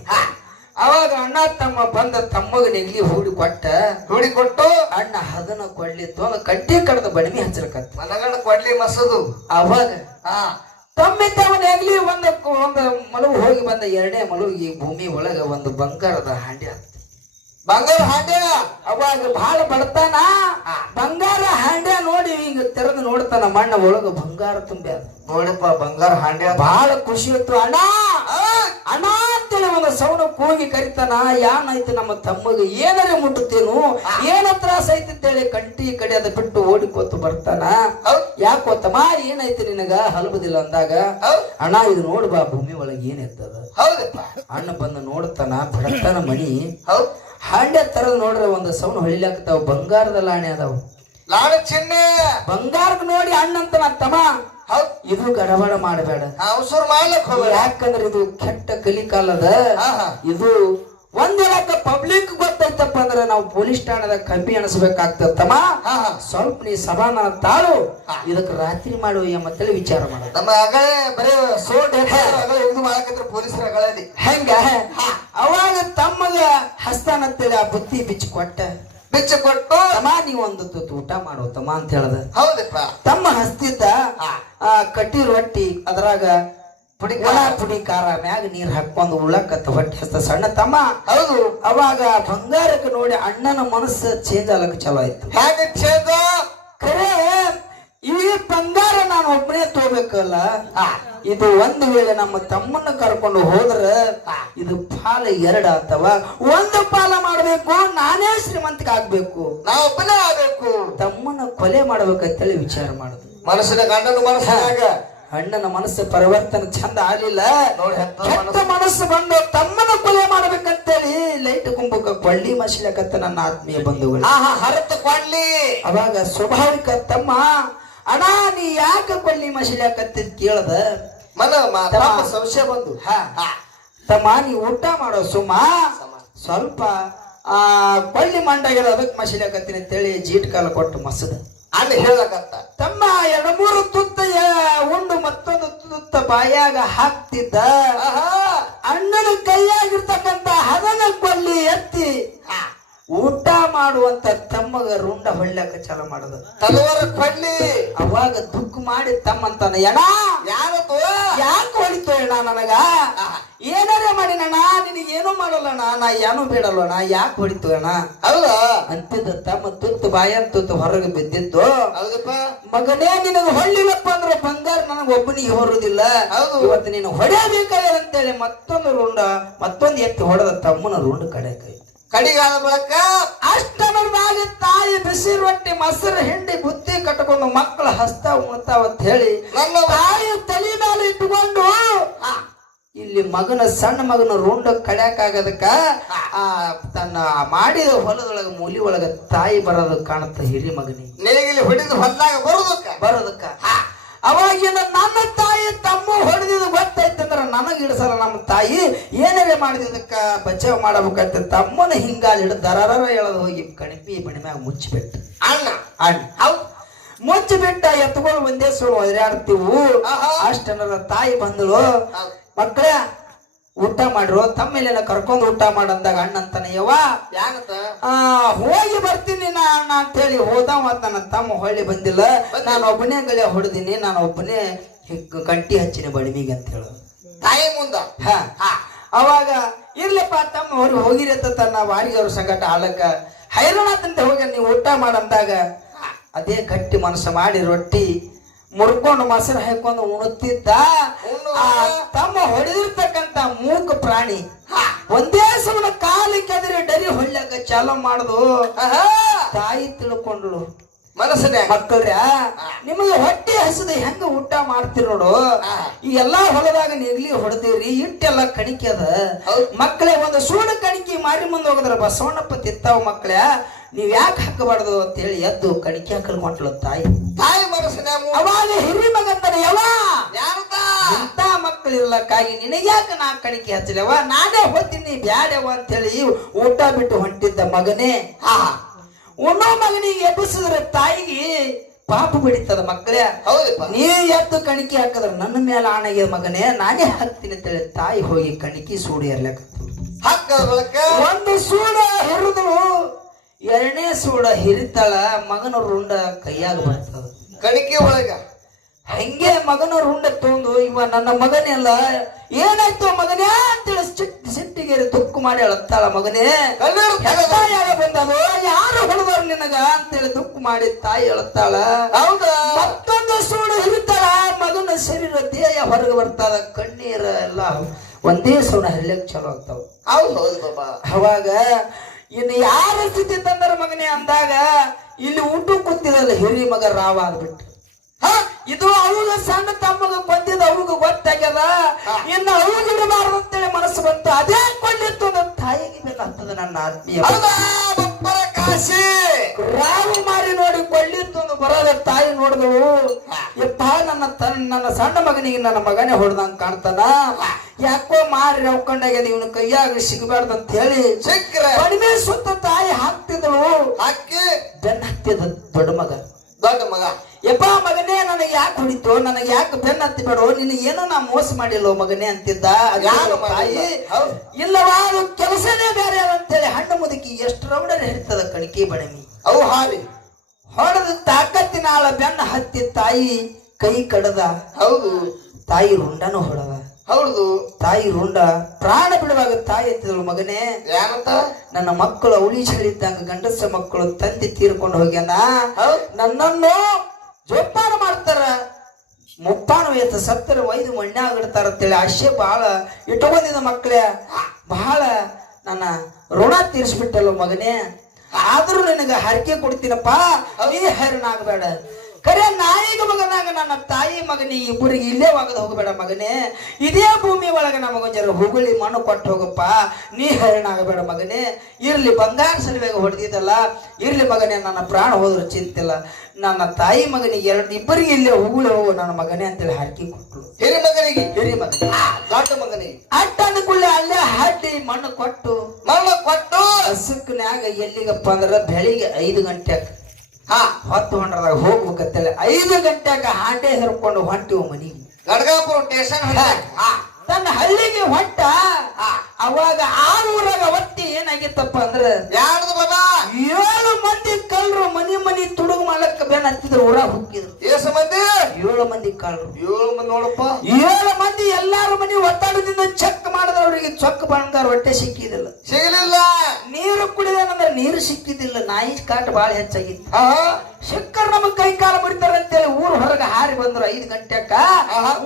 Speaker 1: ಅವಾಗ ಅಣ್ಣ ತಮ್ಮ ಬಂದ ತಮ್ಮಗ ನೆಗ್ಲಿ ಹೂಡಿ ಕೊಟ್ಟ
Speaker 2: ಹೂಡಿ ಕೊಟ್ಟು
Speaker 1: ಅಣ್ಣ ಹದನ ಕೊಡ್ಲಿ ತೊಂದ ಕಟ್ಟಿ ಕಡ್ದ ಬಡಿಮೆ ಹಚ್ಚಲಕತ್ತ.
Speaker 2: ಮಲಗಣ ಕೊಡ್ಲಿ ಮಸದು.
Speaker 1: ಅವಾಗ
Speaker 2: ಹಾ.
Speaker 1: ತಮ್ಮಿ ತಮ್ಮನೆಗ್ಲಿ ಒಂದು ಒಂದು ಮಲಗು ಹೋಗಿ ಬಂದ ಎರಡೇ ಮಲಗು ಈ ಭೂಮಿ ಒಳಗ ಒಂದು ಬಂಗಾರದ ಹಾಂಡಿ ಆತ
Speaker 2: ಬಂಗಾರ ಹಾಂಡ್ಯ?
Speaker 1: ಅವಾಗ ಬಹಳ ಬಡತಾನ. ಬಂಗಾರ ಹಾಂಡ್ಯ ನೋಡಿ ಹಿಂಗ ತೆರೆದು ನೋಡ್ತಾನ ಮಣ್ಣ ಒಳಗ ಬಂಗಾರ ತುಂಬ
Speaker 2: ನೋಡಪ್ಪ ಬಂಗಾರ ಹಾಂಡೆ
Speaker 1: ಬಹಳ ಖುಷಿ ಇತ್ತು. ಅಣ್ಣ! ಅಣ್ಣ ಅಂತೇಳಿ ಒಂದು ಸೌಣ ಕೂಗಿ ಕರಿತಾನ ಯಾನೈತಿ ನಮ್ಮ ತಮ್ಮಗ? ಏನಾರ ಮುಟ್ಟುತ್ತೇನು? ಏನ ತ್ರಾಸ ಐತಿ ಅಂತೇಳಿ ಕಂಟಿ ಕಡೆ ಅದ ಬಿಟ್ಟು ಓಡಿಕೋತು ಬರ್ತಾನ. ಯಾಕೋ ತಮ್ಮ ಏನೈತಿ ನಿನಗ? ಹಲಬದಿಲ್ಲ ಅಂದಾಗ ಅಣ್ಣ ಇದು ನೋಡು ಬಾ ಭೂಮಿ ಒಳಗೆ ಏನಿರ್ತದ
Speaker 2: ಹೌದಪ್ಪ.
Speaker 1: ಅಣ್ಣ ಬಂದು ನೋಡ್ತಾನ ಬಡತನ ಮಣಿ ಹಾಂಡ್ಯ ತರದ್ ನೋಡ್ರ ಒಂದು ಸೌಂಡ್ ಹೊಳಿಲಾಕತ್ತಾವ ಬಂಗಾರದ ಲಾಣೆ ಅದಾವ.
Speaker 2: ಲಾಣ ಚಿಹ್ನೆ
Speaker 1: ಬಂಗಾರದ ನೋಡಿ ಅಣ್ಣಂತ ಅಂತ ನನ್ ತಮ್ಮ. ಇದು ಗಡಬಡ ಮಾಡಬೇಡ.
Speaker 2: ಮಾಡ್ಲಕ್
Speaker 1: ಯಾಕಂದ್ರೆ ಇದು ಕೆಟ್ಟ ಕಲಿಕಾಲದ ಇದು ಒಂದ್ ಹೇಳಕ್ಕ ಪಬ್ಲಿಕ್ ಗೊತ್ತೈತಪ್ಪ ಅಂದ್ರೆ ನಾವು ಪೊಲೀಸ್ ಠಾಣದ ಕಂಬಿ
Speaker 2: ಹಾ
Speaker 1: ಸ್ವಲ್ಪ ನೀ ಸಮಾಧಾನ ತಾಳು. ಇದಕ್ಕೆ ರಾತ್ರಿ ಮಾಡು ಮತ್ತೆ ವಿಚಾರ ಮಾಡ
Speaker 2: ನಮ್ಮ ಅಗಳೇ ಬರೀ ಸೋಟ್ ಅಗಳೇ ಇದು ಮಾಡಕತ್ರ ಪೊಲೀಸರ ಅಗಳಲ್ಲಿ
Speaker 1: ಹೆಂಗ? ಅವಾಗ ತಮ್ಮಗ ಹಸ್ತಾನಂತೇಳಿ ಆ ಬುತ್ತಿ ಬಿಚ್ಚಿ ಕೊಟ್ಟ.
Speaker 2: ಬಿಚ್ಚ ಕೊಟ್ಟು.
Speaker 1: ತಮ್ಮ ನೀ ಒಂದು ಊಟ ಮಾಡೋ ತಮ್ಮ ಅಂತ ಹೇಳದ.
Speaker 2: ಹೌದಪ್ಪ.
Speaker 1: ತಮ್ಮ ಹಸ್ತಿದ್ದ ಆ ಕಟ್ಟಿ ರೊಟ್ಟಿ ಅದ್ರಾಗ
Speaker 2: ಪುಡಿ ಖಾರ.
Speaker 1: ಪುಡಿ ಖಾರ ಮ್ಯಾಗ ನೀರ್ ಹಾಕೊಂಡು ಉಳ್ಳಕತ್ತ ಹೊಟ್ಟೆ ಹಸ್ತ ಸಣ್ಣ ತಮ್ಮ.
Speaker 2: ಹೌದು.
Speaker 1: ಅವಾಗ ಬಂಗಾರಕ್ಕೆ ನೋಡಿ ಅಣ್ಣನ ಮನಸ್ಸು ಚೇಂಜ್ ಆಗಕ್ಕೆ ಚಲೋ ಆಯ್ತು.
Speaker 2: ಹೇಗೆ ಚೇಂಜ್
Speaker 1: ಖರೆ ಈ ಬಂಗಾರ ನಾನು ಒಬ್ಬನೇ ತಗೋಬೇಕಲ್ಲ? ಇದು ಒಂದು ವೇಳೆ ನಮ್ಮ ತಮ್ಮನ್ನ ಕರ್ಕೊಂಡು ಹೋದ್ರ ಇದು ಪಾಲ ಎರಡ ಅಥವಾ ಒಂದು ಪಾಲ ಮಾಡಬೇಕು ನಾನೇ ಶ್ರೀಮಂತಿಕ ಆಗ್ಬೇಕು.
Speaker 2: ನಾ ಒಬ್ಬನೇ ಆಗ್ಬೇಕು.
Speaker 1: ತಮ್ಮನ ಕೊಲೆ ಮಾಡ್ಬೇಕಂತೇಳಿ ವಿಚಾರ ಮಾಡುದು.
Speaker 2: ಮನಸ್ಸಿನ ಗಂಡನ ಮನಸ್ಸಿನಾಗ.
Speaker 1: ಅಣ್ಣನ ಮನಸ್ಸು ಪರಿವರ್ತನೆ ಚಂದ ಆಗ್ಲಿಲ್ಲ. ಕೆಟ್ಟ
Speaker 2: ಮನಸ್ಸು.
Speaker 1: ಬಂದು ತಮ್ಮನ ಕೊಲೆ ಮಾಡ್ಬೇಕಂತೇಳಿ ಲೈಟ್ ಕುಂಭಕ್ಕ ಕೊಳ್ಳಿ ಮಸಿಲಕತ್ತ ನನ್ನ ಆತ್ಮೀಯ ಬಂಧುಗಳು.
Speaker 2: ಆಹಾ ಹರತ ಕೊಳ್ಳಿ.
Speaker 1: ಅವಾಗ ಸ್ವಾಭಾವಿಕ ತಮ್ಮ ಅಣ್ಣ ನೀ ಯಾಕೆ ಕೊಳ್ಳಿ ಮಸಿಲಕತ್ತಿದ್ ಕೇಳ್ದ.
Speaker 2: ಮನ ಸಂಶಯ ಬಂದು.
Speaker 1: ಹಾ. ತಮ್ಮ ನೀ ಊಟ ಮಾಡೋ ಸುಮ್ಮ ಸ್ವಲ್ಪ ಆ ಕೊಳ್ಳಿ ಮಂಡಾಗಿರೋ ಅದಕ್ಕೆ ಮಸಿಲಕತ್ತೀನಿ ಅಂತೇಳಿ ಜೀಟ್ ಕಾಲ ಕೊಟ್ಟು ಮಸದ.
Speaker 2: ಅಣ್ಣ ಹೇಳಕತ್ತ.
Speaker 1: ತಮ್ಮ ಎರಡು ಮೂರು ತುತ್ತ ಉಂಡು ಮತ್ತೊಂದು ತುತ್ತ ಬಾಯಾಗ ಹಾಕ್ತಿದ್ದ. ಅಣ್ಣನ ಕೈಯಾಗಿರ್ತಕ್ಕಂತ ಹದನ ಕೊಲ್ಲಿ ಎತ್ತಿ ಊಟ ಮಾಡುವಂತ ತಮ್ಮಗ ರುಂಡ ಹೊಳ್ಳಕ ಚಲ ಮಾಡದ.
Speaker 2: ತಲವರ ಕೊಳ್ಳಿ
Speaker 1: ಅವಾಗ ದುಃಖ ಮಾಡಿ ತಮ್ಮಂತಾನ ಎಣ
Speaker 2: ಯಾರದು?
Speaker 1: ಯಾಕೆ ಹೊಡಿತು ಅಣ್ಣ ನನಗ? ಏನಾರೇ ಮಾಡಿ ನಣ್ಣ ನಿನಗೆ ಏನೂ ಮಾಡಲ್ಲಣ್ಣ ನಾ ಏನೂ ಬಿಡಲ್ಲಣ್ಣ ಯಾಕೆ ಹೊಡಿತು ಅಣ್ಣ
Speaker 2: ಅಲ್ಲ
Speaker 1: ಅಂತಿದ್ದ ತಮ್ಮ ತುತ್ತು ಹೊರಗೆ ಬಿದ್ದಿತ್ತು
Speaker 2: ಹೌದಪ್ಪ.
Speaker 1: ಮಗನೇ ನಿನಗೆ ಹೊಳ್ಳಿಲ್ಲಪ್ಪ ಅಂದ್ರೆ ಬಂಗಾರ ನನಗೆ ಒಬ್ಬನಿಗೆ ಹೊರುದಿಲ್ಲ.
Speaker 2: ಹೌದು.
Speaker 1: ಇವತ್ತು ನೀನು ಹೊಡೆಯಬೇಕಾಗಿದೆ ಅಂತೇಳಿ ಮತ್ತೊಂದು ರುಂಡ ಮತ್ತೊಂದು ಎತ್ತಿ ಹೊಡೆದ ತಮ್ಮನ ರುಂಡ ಕಡೆ ಕೈ
Speaker 2: ಕಡಿಗಾಲ ಬಳಕ.
Speaker 1: ಅಷ್ಟಮರದಾಗ ತಾಯಿ ಬಿಸಿ ರೊಟ್ಟಿ ಮೊಸರು ಹಿಂಡಿ ಬುತ್ತಿ ಕಟ್ಕೊಂಡು ಮಕ್ಕಳ ಹಸ್ತ ಉಣ್ತಾವ ಅಂತ ಹೇಳಿ
Speaker 2: ನಮ್ಮ
Speaker 1: ತಾಯಿ ತಲೆ ಮೇಲೆ ಇಟ್ಟುಕೊಂಡು ಇಲ್ಲಿ ಮಗನ ಸಣ್ಣ ಮಗನ ರುಂಡ ಕಡ್ಯಾಕಾಗದಕ್ಕ ಆ ತನ್ನ ಮಾಡಿದ ಹೊಲದೊಳಗ ಮೂಲಿ ಒಳಗ ತಾಯಿ ಬರೋದು ಕಾಣುತ್ತ ಹಿರಿ ಮಗನಿ
Speaker 2: ನೇಗಿಲಿ ಹೊಡೆದು ಹೊಲದಾಗ ಬರೋದಕ್ಕ?
Speaker 1: ಬರೋದಕ್ಕ. ಅವಾಗಿನ ನನ್ನ ತಾಯಿ ತಮ್ಮ ಹೊಡೆದಿದ್ದು ಗೊತ್ತಾಯ್ತಂದ್ರ ನನಗೆ ಇಡಿಸಲ್ಲ ನಮ್ಮ ತಾಯಿ. ಏನೇ ಮಾಡಿದಕ್ಕ ಬಚಾವ್ ಮಾಡಬೇಕಂತ ತಮ್ಮನ ಹಿಂಗಾಲ ಹಿಡಿದು ದರರ ಎಳೆದು ಹೋಗಿ ಕಣಿಪಿ ಬಣಿಮ್ಯಾಗ ಮುಚ್ಚಿಬಿಟ್ಟು.
Speaker 2: ಅಣ್ಣ.
Speaker 1: ಅಣ್ಣ.
Speaker 2: ಹೌದು.
Speaker 1: ಮುಚ್ಚಿಬಿಟ್ಟ ಎತ್ಕೊಂಡು ಒಂದೇ ಸುಳ್ಳು ಒದರಾಡ್ತೀವು.
Speaker 2: ಆಹಾ.
Speaker 1: ಅಷ್ಟನ್ನರ ತಾಯಿ ಬಂದಳು. ಮಕ್ಕಳೇ ಊಟ ಮಾಡ್ರು ತಮ್ಮೇಲೆಲ್ಲ ಕರ್ಕೊಂಡು ಊಟ ಮಾಡಂದಾಗ ಅಣ್ಣ ಅಂತಾನೆ ಯವ್ವ ಆ, ಹೋಗಿ ಬರ್ತೀನಿ ನಾ ಅಣ್ಣ ಅಂತ ಹೇಳಿ ಹೋದ ಮತ್ ನನ್ನ ತಮ್ಮ ಹೊಳ್ಳಿ ಬಂದಿಲ್ಲ. ನಾನು ಒಬ್ಬನೇ ಗಳೆ ಹೊಡೆದಿನಿ ನಾನು ಒಬ್ಬನೇ ಗಂಟಿ ಹಚ್ಚಿನಿ ಬಡಿಮಿಗೆ ಅಂತ ಹೇಳು.
Speaker 2: ತಾಯಿ ಮುಂದ?
Speaker 1: ಹಾ. ಅವಾಗ ಇರ್ಲಪ್ಪ ತಮ್ಮ ಹೊರಗೆ ಹೋಗಿರತ್ತ ಅಂತ ತನ್ನ ವಾರಿಗೆ ಅವ್ರ ಸಂಗಟ ಆಳಕ್ಕ ಹೈರಾಣಾತಂತ ಹೋಗಿ ನೀವು ಊಟ ಮಾಡಂದಾಗ. ಅದೇ ಗಟ್ಟಿ ಮನಸ್ಸು ಮಾಡಿ ರೊಟ್ಟಿ ಮುರ್ಕೊಂಡು ಮೊಸರು ಹಾಕೊಂಡು ಉಣುತ್ತಿದ್ದ ಆ ತಮ್ಮ ಹೊಡೆದಿರ್ತಕ್ಕಂತ ಮೂಕ ಪ್ರಾಣಿ ಒಂದೇ ಸಮನ ಕಾಲಿ ಕೆದರಿ ಡರಿ ಹೊಳ್ಳಾಗ ಚಾಲ ಮಾಡುದು ತಾಯಿ ತಿಳ್ಕೊಂಡ್ಳು.
Speaker 2: ಮನಸ್ಸಿನ್ಯಾಗ.
Speaker 1: ಮಕ್ಕಳ್ರ ನಿಮಗೆ ಹೊಟ್ಟೆ ಹಸದ ಹೆಂಗ ಊಟ ಮಾಡ್ತೀರಿ ನೋಡು. ಈ ಎಲ್ಲಾ ಹೊಲದಾಗ ನೆಗ್ಲಿ ಹೊಡೆದಿರಿ ಇಟ್ಟೆಲ್ಲ ಕಣಿಕೆ ಅದ. ಮಕ್ಕಳೇ ಒಂದು ಸೂಡ ಕಣಿಕೆ ಮಾರಿ ಮುಂದೆ ಹೋಗದ್ರ ಬಸವಣ್ಣಪ್ಪ ತಿತ್ತಾವ ಮಕ್ಕಳೇ ನೀವ್ ಯಾಕೆ ಹಾಕಬಾರ್ದು ಅಂತ ಹೇಳಿ ಎದ್ದು ಕಣಿಕೆ ಹಾಕಲ್ಕೊಂಟ್ಲು ತಾಯಿ.
Speaker 2: ತಾಯಿ ಮನಸ್ಸಿನ್ಯಾಗ ಮೂ-
Speaker 1: ಅವಾಗ ಹಿರಿ ಮಗಂತಾನೆ ಯಾವ
Speaker 2: ಯಾರತ
Speaker 1: ಇಂಥ ಮಕ್ಕಳಿರ್ಲಕ್ಕಾಗಿ ನಿನಗ್ಯಾಕ ನಾ ಕಣಿಕೆ ಹಚ್ಚಲವ ನಾನೇ ಹೋಗ್ತೀನಿ ಬ್ಯಾಡವ ಅಂತ ಹೇಳಿ ಊಟ ಬಿಟ್ಟು ಹೊಂಟಿದ್ದ ಮಗನೇ.
Speaker 2: ಆ
Speaker 1: ಉಣ್ಣೋ ಮಗನಿಗೆ ಎಬ್ಬಿಸಿದ್ರೆ ತಾಯಿಗೆ ಪಾಪ ಬಿಡಿತದ ಮಕ್ಕಳೇ.
Speaker 2: ಹೌದಪ್ಪ.
Speaker 1: ನೀ ಎದ್ದು ಕಣಿಕೆ ಹಾಕಿದ್ರೆ ನನ್ನ ಮೇಲೆ ಆಣೆಗೆ ಮಗನೇ ನಾನೇ ಹಾಕ್ತೀನಿ ಅಂತೇಳಿ ತಾಯಿ ಹೋಗಿ ಕಣಿಕೆ ಸೂಡಿ
Speaker 2: ಇರ್ಲಕ್ಕ
Speaker 1: ಒಂದು ಸೂಡ ಹಿರಿದು ಎರಡನೇ ಸೂಡ ಹಿರಿತಾಳ ಮಗನ ರುಂಡ ಕೈಯಾಗ ಬರ್ತದ.
Speaker 2: ಕಣಿಕೆ ಒಳಗ.
Speaker 1: ಹಂಗೆ ಮಗನ ರುಂಡ ತೊಂದು ಇವ ನನ್ನ ಮಗನೆಲ್ಲ ಏನಾಯ್ತು ಮಗನೇ ಅಂತೇಳಿ ಸಿಟ್ಟಿ ಸಿಟ್ಟಿಗೆ ತುಕ್ಕು ಮಾಡಿ ಅಳತ್ತಾಳ ಮಗನೇ. ಯಾರ ಬಂದದು ಯಾರು ಹೊಡೆದವ್ರು ನಿನಗ ಅಂತೇಳಿ ತುಕ್ಕು ಮಾಡಿ ತಾಯಿ ಅಳತ್ತಾಳ
Speaker 2: ಹೌದ?
Speaker 1: ಮತ್ತೊಂದು ಸೂಡು ಹಿರಿತಾಳ ಮಗನ ಶರೀರ ದೇಹ ಹೊರಗೆ ಬರ್ತದ ಕಣ್ಣೀರ ಎಲ್ಲ ಒಂದೇ ಸೂಡ ಹರಿಲಕ್ಕೆ ಚಲೋ ಆಗ್ತಾವ.
Speaker 2: ಹೌದು ಹೌದು ಬಾಬಾ.
Speaker 1: ಅವಾಗ ಇನ್ನು ಯಾರ ಸ್ಥಿತಿ ತಂದರ ಮಗನೇ ಅಂದಾಗ ಇಲ್ಲಿ ಊಟ ಕೂತಿರಲ್ಲ ಹಿರಿ ಮಗ ರಾವ ಆಗ್ಬಿಟ್ಟು ಹ, ಇದು ಅವಾಗ ಸಣ್ಣ ತಮ್ಮಗ ಬಂದಿದ್ದ ಅವ್ರಿಗ ಗೊತ್ತಾಗ್ಯದ? ಇನ್ನು ಅವಾಗ ಇಡಬಾರ್ದು ಅಂತೇಳಿ ಮನಸ್ಸು ಬಂತು. ಅದೇ ಕೊಂಡಿತ್ತು ನನ್ನ ತಾಯಿಗೆ ಬೇಕಂತದ ನನ್ನ ಆತ್ಮೀಯ
Speaker 2: ಕಾಶಿ?
Speaker 1: ರಾವು ಮಾರಿ ನೋಡಿ ಕೊಳ್ಳಿತ್ತು ಒಂದು ಬರೋದ ತಾಯಿ ನೋಡಿದಳು. ಯಪ್ಪ ನನ್ನ ತನ್ನ ನನ್ನ ಸಣ್ಣ ಮಗನಿಗೆ ನನ್ನ ಮಗನೇ ಹೊಡೆದಂಗ ಕಾಣ್ತದ? ಯಾಕೋ ಮಾರಿ ರವ್ಕೊಂಡಾಗ್ಯದ ಇವನ ಕೈಯಾಗ ಸಿಗಬಾರ್ದು ಅಂತ ಹೇಳಿ
Speaker 2: ಸಿಕ್ಕರೆ.
Speaker 1: ಸುತ್ತ ತಾಯಿ ಹಾಕ್ತಿದಳು
Speaker 2: ಹಾಕಿ.
Speaker 1: ಬೆನ್ನ ಹತ್ತಿದ ದೊಡ್ಡ ಮಗ.
Speaker 2: ದೊಡ್ಡ ಮಗ.
Speaker 1: ಯಪ್ಪ ಮಗನೇ ನನಗೆ ಯಾಕೆ ಹೊಡಿತು? ನನಗೆ ಯಾಕೆ ಬೆನ್ನ ಹತ್ತಿ ನಿನ್ನ ಏನೋ ನಾ ಮೋಸ ಮಾಡಿಲ್ಲ ಮಗನೇ ಅಂತಿದ್ದ?
Speaker 2: ಯಾರು
Speaker 1: ತಾಯಿ
Speaker 2: ಇಲ್ಲವಾದ.
Speaker 1: ಇಲ್ಲವಾ ಅದು ಕೆಲಸನೇ ಬೇರೆ ಅಂತೇಳಿ ಹಣ್ಣು ಮುದುಕಿ ಎಷ್ಟು ರೌಡರ್ ಹಿಡಿತದ ಕಣಕಿ ಬಡಮಿ.
Speaker 2: ಅವು ಹಾವಿ
Speaker 1: ಹೊಡೆದ ತಾಕತ್ತಿನ ಆಳ ಬೆನ್ನ ಹತ್ತಿ ತಾಯಿ ಕೈ ಕಡದ
Speaker 2: ಹೌದು.
Speaker 1: ತಾಯಿ ರುಂಡನು ಹೊಡೆದ
Speaker 2: ಹೌದು
Speaker 1: ತಾಯಿ ರುಂಡ ಪ್ರಾಣ ಬಿಡುವಾಗ ತಾಯಿ ಎತ್ತಿದಳು ಮಗನೇ.
Speaker 2: ಏನಂತ
Speaker 1: ನನ್ನ ಮಕ್ಕಳು ಅವಳಿ ಚಳಿದ್ದಂಗ ಗಂಡಸ ಮಕ್ಕಳು ತಂದೆ ತೀರ್ಕೊಂಡು ಹೋಗ್ಯಾನ. ನನ್ನನ್ನು ಜೋಪಾನ ಮಾಡ್ತಾರ. ಮುಪ್ಪಾನು ಎತ್ತ ಸತ್ತರ ಒಯ್ದು ಮಣ್ಣಾಗ ಇಡ್ತಾರ ಅಂತೇಳಿ ಆಶೆ ಬಹಳ ಇಟ್ಕೊಂಡಿದ್ದ ಮಕ್ಕಳೇ. ಬಹಳ ನನ್ನ ಋಣ ತೀರಿಸ್ಬಿಟ್ಟಲ್ಲ ಮಗನೇ. ಆದರೂ ನಿನಗ ಹರಕೆ ಕೊಡ್ತೀನಪ್ಪ. ಅವೇ ಹೈರಾಣ ಆಗಬೇಡ ಕರೆ ನಾಯಿಗ ಮಗನಾಗ ನನ್ನ ತಾಯಿ ಮಗನಿ ಇಬ್ಬರಿಗೆ ಇಲ್ಲೇ ಒಗದು ಹೋಗಬೇಡ ಮಗನೇ. ಇದೇ ಭೂಮಿ ಒಳಗ ನಮಗ ಜರ ಹುಗುಳಿ ಮಣ್ಣು ಕೊಟ್ಟು ಹೋಗಪ್ಪ. ನೀ ಹೈರಾಣ ಆಗಬೇಡ ಮಗನೇ. ಇರಲಿ ಬಂಗಾರ ಸಲುವಾಗಿ ಹೊಡೆದಿದ್ದಲ್ಲ ಇರಲಿ ಮಗನೇ ನನ್ನ ಪ್ರಾಣ ಹೋದ್ರು ಚಿಂತಿಲ್ಲ. ನನ್ನ ತಾಯಿ ಮಗನಿಗೆ ಎರಡು ಇಬ್ಬರಿಗೆ ಇಲ್ಲೇ ಹುಗುಳಿ ಹೋಗು ನನ್ನ ಮಗನೇ ಅಂತೇಳಿ ಹಾಕಿ ಕೊಟ್ಟಳು
Speaker 2: ಹಿರಿ ಮಗನಿಗೆ?
Speaker 1: ಹಿರಿ ಮಗನ.
Speaker 2: ದೊಡ್ಡ ಮಗನಿಗೆ.
Speaker 1: ಅಟ್ಟ ಕುಳ್ಳೆ ಅಲ್ಲೇ ಹಟ್ಟಿ ಮಣ್ಣು ಕೊಟ್ಟು
Speaker 2: ಮಣ್ಣು ಕೊಟ್ಟು?
Speaker 1: ಹಸುಕ್ನಾಗ ಎಲ್ಲಿಗಪ್ಪ ಅಂದ್ರ ಬೆಳಿಗ್ಗೆ ಐದು ಗಂಟೆಗೆ
Speaker 2: ಹಾ
Speaker 1: ಹೊತ್ತು ಹೊಂಡ್ರದಾಗ ಹೋಗ್ಬೇಕಂತೇಳಿ ಐದು ಗಂಟೆಗ ಹಾಂಡೆ ಹರ್ಕೊಂಡು ಹೊಂಟಿವು ಮನಿಗೆ.
Speaker 2: ಗಡ್ಗಾಪುರ ಸ್ಟೇಷನ್.
Speaker 1: ತನ್ನ ಹಳ್ಳಿಗೆ ಹೊಂಟ? ಅವಾಗ ಆ ಊರಾಗ ಒತ್ತಿ ಏನಾಗಿತ್ತಪ್ಪ ಅಂದ್ರೆ
Speaker 2: ಯಾರ್ದು ಬಲ
Speaker 1: ಏಳು ಮಂದಿ ಕಳ್ರು ಮನಿ ಮನಿ ತುಡುಗ ಮಾಡಕ್ ಬೇನ್ ಹತ್ತಿದ್ರು ಊರಾಗ ಹುಕ್ಕಿದ್ರು.
Speaker 2: ಏಸ ಮಂದಿ?
Speaker 1: ಏಳು ಮಂದಿ ಕಳ್ರು
Speaker 2: ಏಳು ಮಂದಿ ನೋಡಪ್ಪ.
Speaker 1: ಏಳು ಮಂದಿ ಎಲ್ಲಾರು ಮನಿ ಒತ್ತಡದಿಂದ ಚೆಕ್ ಮಾಡಿದ್ರೆ ಅವರಿಗೆ ಚೊಕ್ ಬಂಗಾರ ಹೊಟ್ಟೆ ಸಿಕ್ಕಿದಿಲ್ಲ
Speaker 2: ಸಿಗಲಿಲ್ಲ.
Speaker 1: ನೀರು ಕುಡಿದೇನಂದ್ರೆ ನೀರು ಸಿಕ್ಕಿದಿಲ್ಲ ನಾಯಿ ಕಾಟ ಬಾಳ ಹೆಚ್ಚಾಗಿತ್ತು.
Speaker 2: ಸಿಕ್ಕರ್
Speaker 1: ಶಿಕ್ಕರ್ ನಮಗ್ ಕೈ ಕಾಲ ಬಿಡ್ತಾರ ಅಂತೇಳಿ ಊರ್ ಹೊರಗೆ ಹಾರಿ ಬಂದ್ರು ಐದು ಗಂಟೆಕ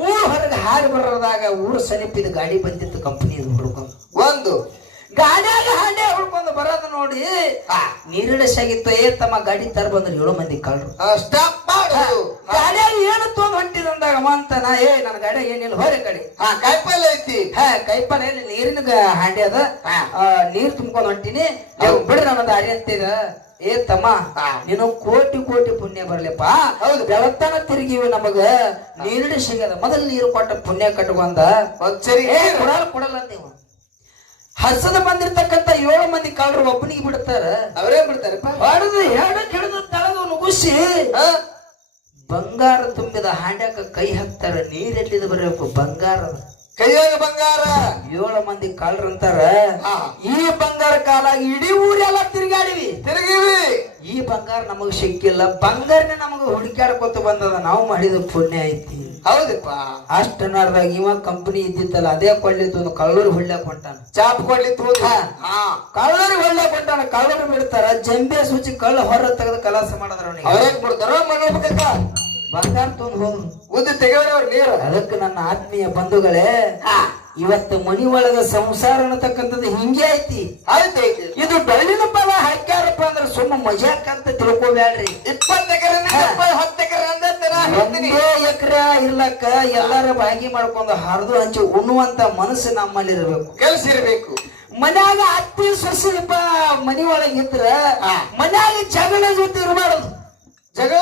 Speaker 1: ಊರ್ ಹೊರಗೆ ಹಾರಿ ಬರೋದಾಗ ಊರು ಸನಿಪಿದ ಗಾಡಿ ಬಂದಿತ್ತು ಕಂಪನಿ ಹುಡುಗ.
Speaker 2: ಒಂದು.
Speaker 1: ಬರೋದು ನೋಡಿ. ನೀರಿಡಸಾಗಿತ್ತು ಏ ತಮ್ಮ ಗಾಡಿ ತರ ಬಂದ್ರು ಏಳು ಮಂದಿ ಕಳ್ರು.
Speaker 2: ಸ್ಟಾಪ್ ಮಾಡು
Speaker 1: ಗಾಡಿಯಾಗ ಏನು ತೊಗೊಂಡ್ ಹೊಂಟಿದಂದಾಗ ಮಂತನ ಏ ನನ್ನ ಗಾಡಿ ಏನಿಲ್ಲ ಹೊರೆ ಕಡೆ.
Speaker 2: ಹಾ ಐತಿ.
Speaker 1: ಹಾ ಕೈಪನ ಇಲ್ಲಿ ನೀರಿನ ಹಾಂಡಿ ಅದ. ನೀರ್ ತುಂಬ್ಕೊಂಡ್ ಹೊಂಟಿನಿ. ಬಿಡ್ರಿ ನನ್ನ ದಾರಿ ಅಂತೀರ. ಏ ತಮ್ಮ ನೀನು ಕೋಟಿ ಕೋಟಿ ಪುಣ್ಯ ಬರ್ಲಿಪ್ಪ.
Speaker 2: ಹೌದು.
Speaker 1: ಬೆಳತನ ತಿರುಗಿವಿ ನಮಗ. ನೀರಿನ ಸಿಗದ ಮೊದಲು ನೀರು ಕೊಟ್ಟ ಪುಣ್ಯ ಕಟ್ಕೊಂಡ. ಕೊಡಲ್ಲ ಕೊಡಲ್ಲ ನೀವು ಹಸದ ಬಂದಿರತಕ್ಕಂತ ಏಳು ಮಂದಿ ಕಾಲ್ರು ಒಬ್ಬನಿಗೆ ಬಿಡ್ತಾರ
Speaker 2: ಅವರೇ ಬಿಡ್ತಾರೆ
Speaker 1: ಹೊಡೆದು ನುಗ್ಗಿಸಿ ಬಂಗಾರ ತುಂಬಿದ ಹಾಂಡ್ಯಾಕ ಕೈ ಹಾಕ್ತಾರ ನೀರೆಲ್ಲಿದ ಬರಬೇಕು ಬಂಗಾರ.
Speaker 2: ಕೈಯಾಗ ಬಂಗಾರ.
Speaker 1: ಏಳು ಮಂದಿ ಕಾಲ್ರಂತಾರ. ಈ ಬಂಗಾರ ಕಾಲ ಇಡೀ ಊರೆಲ್ಲ ತಿರುಗಾಡಿವಿ.
Speaker 2: ತಿರುಗಿವಿ.
Speaker 1: ಈ ಬಂಗಾರ ನಮಗ್ ಸಿಕ್ಕಿಲ್ಲ ಬಂಗಾರನೇ ನಮಗ ಹುಡುಕ್ಯಾಡ್ಕೊತ ಬಂದದ ನಾವು ಮಾಡಿದ ಪುಣ್ಯ ಐತಿ.
Speaker 2: ಹೌದಪ್ಪ.
Speaker 1: ಅಷ್ಟ ನಡ್ದಾಗ ಇವ ಕಂಪನಿ ಇದ್ದಿತ್ತಲ್ಲ ಅದೇ ಕೊಳ್ಳಿತ್ತು ಒಂದು ಕಳ್ಳೂರು ಹೊಳ್ಳ್ಯಾಕ ಕೊಟ್ಟಾನ
Speaker 2: ಚಾಪ್
Speaker 1: ಹಾ.
Speaker 2: ಹಾ.
Speaker 1: ಕಳ್ಳೂರು ಹೊಳ್ಳ್ಯಾಕ ಹೊಂಟಾನ ಕಳ್ಳರು ಬಿಡ್ತಾರ. ಜಂಬೆ ಸೂಚಿ ಕಳ್ಳ ಹೊರ ತೆಗೆದು ಕಲಾಸ ಮಾಡಿದ್ರ ಅವನಿಗೆ.
Speaker 2: ಬಿಡ್ತಾರ
Speaker 1: ಬಂಗಾರ ತೊಂದು ಹೋದ್ರು
Speaker 2: ಉದ್ದ ತೆಗೆಯವ್ರ ನೀರು.
Speaker 1: ಅದಕ್ಕೆ ನನ್ನ ಆತ್ಮೀಯ ಬಂಧುಗಳೇ ಇವತ್ತು ಮನಿ ಒಳಗ ಸಂಸಾರ ಅನ್ನತಕ್ಕಂಥದ್ದು ಹಿಂಗೆ ಐತಿ. ಇದು ಬೆಳ್ಳಿನ ಪದ ಹಾಕ್ಯಾರಪ್ಪ ಅಂದ್ರೆ ಸುಮ್ಮ ಮಜಾಕ್ ಅಂತ ತಿಳ್ಕೊಬ್ಯಾಡ್ರಿ.
Speaker 2: ಇಪ್ಪತ್ತು ಎಕರೆ
Speaker 1: ಒಂದೇ ಎಕರೆ ಇರ್ಲಕ್ಕ ಎಲ್ಲಾರ ಬಾಗಿ ಮಾಡ್ಕೊಂಡು ಹರಿದು ಹಂಚಿ ಉಣ್ಣುವಂತ ಮನಸ್ಸು ನಮ್ಮಲ್ಲಿ ಇರಬೇಕು.
Speaker 2: ಕೆಲಸ ಇರಬೇಕು.
Speaker 1: ಮನ್ಯಾಗ ಅತ್ತಿ ಸೊಸಿಪ್ಪ ಮನಿ ಒಳಗೆ ಇದ್ರ ಮನ್ಯಾಗ ಜಗಳ ಜೊತೆ ಇರಬಾರದು.
Speaker 2: ಜಗಳ?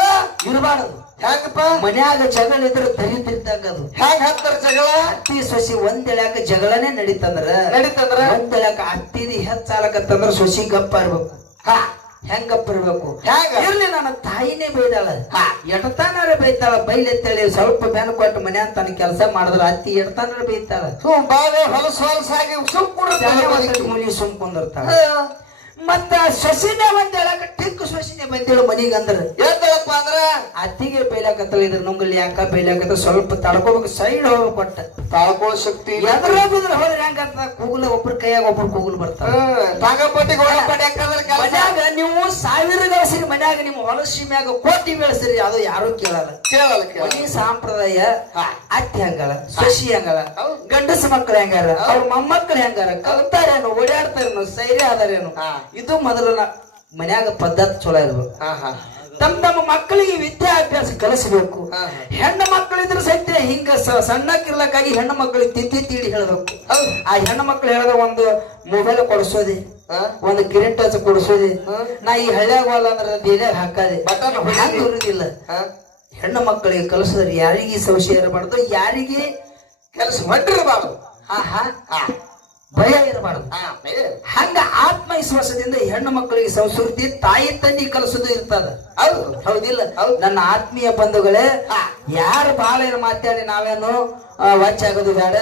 Speaker 1: ಇರಬಾರದು.
Speaker 2: ಹೆಂಗಪ್ಪ
Speaker 1: ಮನ್ಯಾಗ ಜಗಳ ಇದ್ರ ತರಿತಿರ್ತಂಗ ಅದು.
Speaker 2: ಹೆಂಗ್ ಹಾಕ್ತಾರ ಜಗಳ?
Speaker 1: ಅತ್ತಿ ಸೊಸಿ ಒಂದ್ ಎಳ್ಯಾಕ ಜಗಳನೇ ನಡೀತಂದ್ರ
Speaker 2: ನಡೀತಂದ್ರ?
Speaker 1: ಒಂದ್ ಎಳ್ಯಾಕ ಅತ್ತಿದಿ ಹೆಚ್ಚಾಲಕತ್ತಂದ್ರ ಸೊಸಿ ಗಪ್ಪ ಇರ್ಬೇಕು.
Speaker 2: ಹಾ.
Speaker 1: ಹೆಂಗ್? ಗಪ್ಪ ಇರ್ಬೇಕು ಇರ್ಲಿ ನನ್ನ ತಾಯಿನೇ ಬೈದಾಳ. ಎಡತಾನಾರ ಬೈತಾಳ ಬೈಲೆತ್ತೇಳಿ ಸ್ವಲ್ಪ ಬೆನ್ ಕೊಟ್ಟು ಮನೆ ತನ್ನ ಕೆಲಸ ಮಾಡಿದ್ರ ಅತ್ತಿ ಎಡತಾನಾರ ಬೈತಾಳ.
Speaker 2: ಹೊಲಸು ಹೊಲಸಾಗಿ ಸುಮ್ ಕೂಡ
Speaker 1: ಮುಲಿ ಸುಮ್ ಕುಂದಿರ್ತಾಳ ಮತ್ತ ಸೊಸಿನೇ ಒಂದ್ ಹೇಳಕ ಟಿಕ್ ಸೊಸಿನೇ ಬಂದೇಳು ಮನಿಗೆ ಅಂದ್ರ.
Speaker 2: ಹೇಳ್ತಾಳಪ್ಪ ಅಂದ್ರ?
Speaker 1: ಅತ್ತಿಗೆ ಬೇಲಾಕತ್ತಲ್ಲ ಇದ್ರ ನುಂಗಲ್ಲಿ ಯಾಕ ಬೈಲಾಕತ್ತ ಸ್ವಲ್ಪ ತಡ್ಕೋಬೇಕು ಸೈಡ್ ಹೋಗಿ ಕೊಟ್ಟ
Speaker 2: ತಾಳ್ಕೊಳ್ಳೋ ಶಕ್ತಿ
Speaker 1: ಎದ್ರ ಬಿದ್ರ ಹೋದ್ರೆ ಹೆಂಗಂತ ಕೂಗುಲ ಒಬ್ರ ಕೈಯಾಗ ಒಬ್ರು ಕೂಗುಲ್ ಬರ್ತಾವ.
Speaker 2: ಹಾಕಂದ್ರ
Speaker 1: ಮನ್ಯಾಗ ನೀವು ಸಾವಿರ ಗಳಿಸಿರಿ ಮನ್ಯಾಗ ನಿಮ್ಮ ಹೊಲಸಿ ಮ್ಯಾಗ ಕೋಟಿ ಬೆಳೆಸಿರಿ ಅದು ಯಾರು ಕೇಳಲ್ಲ.
Speaker 2: ಕೇಳಲ್ಲ ಸಾಂಪ್ರದಾಯ
Speaker 1: ಮನಿ ಸಂಪ್ರದಾಯ ಅತ್ತಿ ಹಂಗಲ್ಲ ಸೊಸಿ ಹಂಗಲ್ಲ. ಗಂಡಸ ಮಕ್ಕಳು ಹೆಂಗಾರ ಅವ್ರ ಮೊಮ್ಮಕ್ಕಳು ಹೆಂಗಾರ ಕಲ್ತಾರೇನು ಓಡಾಡ್ತಾರೇನು ಸೈರ್ಯ ಆದಾರೇನು. ಇದು ಮೊದಲ ಮನ್ಯಾಗ ಪದ್ಧತಿ ಚಲೋ ಇರ್ಬೇಕು. ತಮ್ಮ ತಮ್ಮ ಮಕ್ಕಳಿಗೆ ವಿದ್ಯಾಭ್ಯಾಸ ಕಲಿಸಬೇಕು. ಹೆಣ್ಣ ಮಕ್ಕಳಿದ್ರೆ ಸತ್ಯ ಹಿಂಗ ಸಣ್ಣಕ್ಕಿರ್ಲಕ್ಕಾಗಿ ಹೆಣ್ಣು ಮಕ್ಕಳಿಗೆ ತಿದ್ದಿ ತೀಡಿ ಹೇಳಬೇಕು. ಆ ಹೆಣ್ಣು ಮಕ್ಕಳು ಹೇಳಿದ ಒಂದು ಮೊಬೈಲ್ ಕೊಡಿಸೋದೆ? ಒಂದು ಕಿರೀಟ ಟಚ್ ಕೊಡಿಸೋದೆ. ನಾ ಈ ಹಳ್ಳಿಯಾಗ ಹೊಲ ಅಂದ್ರೆ ದೇದಾಗ ಹಾಕದೆ ಇರುದಿಲ್ಲ? ಹೆಣ್ಣು ಮಕ್ಕಳಿಗೆ ಕಲಿಸಿದ್ರೆ ಯಾರಿಗೆ ಸಂಶಯ ಇರಬಾರ್ದು? ಯಾರಿಗೆ
Speaker 2: ಕೆಲಸ ಹೊಂಟಿರಬಾರ್ದು
Speaker 1: ಹಾ ಹಾ. ಭಯ ಇರಬಾರದು. ಹಂಗ ಆತ್ಮವಿಶ್ವಾಸದಿಂದ ಹೆಣ್ಣು ಮಕ್ಕಳಿಗೆ ಸಂಸ್ಕೃತಿ ತಾಯಿ ತಂದಿ ಕಲಿಸೋದು ಇರ್ತದ.
Speaker 2: ಹೌದು
Speaker 1: ಹೌದಿಲ್ಲ? ನನ್ನ ಆತ್ಮೀಯ ಬಂಧುಗಳೇ ಯಾರು ಬಾಳ ಏನು ಮಾತಾಡಿ ನಾವೇನು ವಾಚ್ ಆಗೋದು ಬೇಡ.